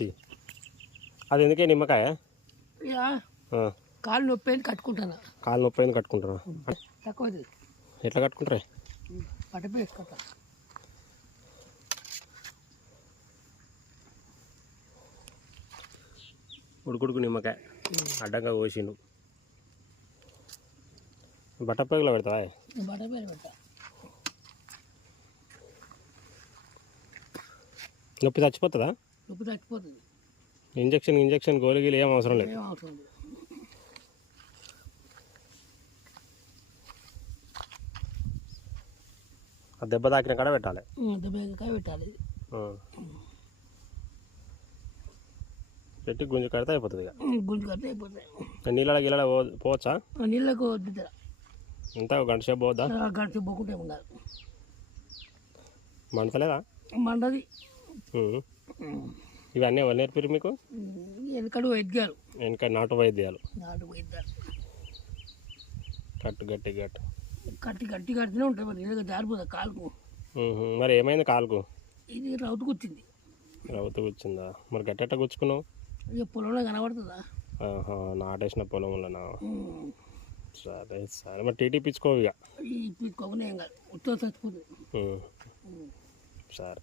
తీ. అది ఎందుకే నిమ్మకాయ? కాలు నొప్పి అని కట్టుకుంటాను? కాలు నొప్పి అయింది కట్టుకుంటారా? తక్కువ ఎట్లా కట్టుకుంటారే? పట్టపై వేసుకుంటా ఉడుకుడుకు నిమ్మకాయ. అడ్డంగా కోసిండు. బట్టపేగులో పెడతావా? పెట్టా నొప్పి చచ్చిపోతుందా? నొప్పి చచ్చిపోతుంది ఇంజక్షన్ ఇంజక్షన్ గోలిగీలు ఏం అవసరం లేదు. ఏం అవసరం లేదు. ఆ దెబ్బ తాకిన కాడ పెట్టాలి. దెబ్బకాయ పెట్టాలి. ఆ. పెట్టి గుంజు కడితే అయిపోతుంది ఇక. గుంజు కడితే అయిపోతాయి నీళ్ళ గిళ్ళ పోవచ్చా? నీళ్ళకు వద్దు ఇంత ఒక గంట సేపు పోవద్దా గడిచి పోకుంటే ఉండాలి మంటలేదా? మండది ఉం. ఇవన్నీ ఎవరు నేర్పారు మీకు? వెనకడు వైద్యాలు. ఇంకా నాటు వైద్యాలు. నాటు వైద్యాలు. కట్టు గట్టి గట్టు. కట్టి గట్టి కట్టినే ఉంటుంది మరి. నీళ్ళకి జారిపోతుంది కాలుకు. మరి ఏమైంది కాలుకు? ఇది రౌతుకు వచ్చింది. రవ్వత కూర్చుందా మరి గట్టెట్ట కూర్చుకున్నావు ఇక పొలంలో కనబడుతుందా? నాటేసిన పొలంలోనా. సరే సరే. మరి టీటీ పిచ్చుకో ఇక? ఈ పిక్కోకుండా ఏం కాదు. ఉత్తరం చచ్చిపోతుంది. సరే.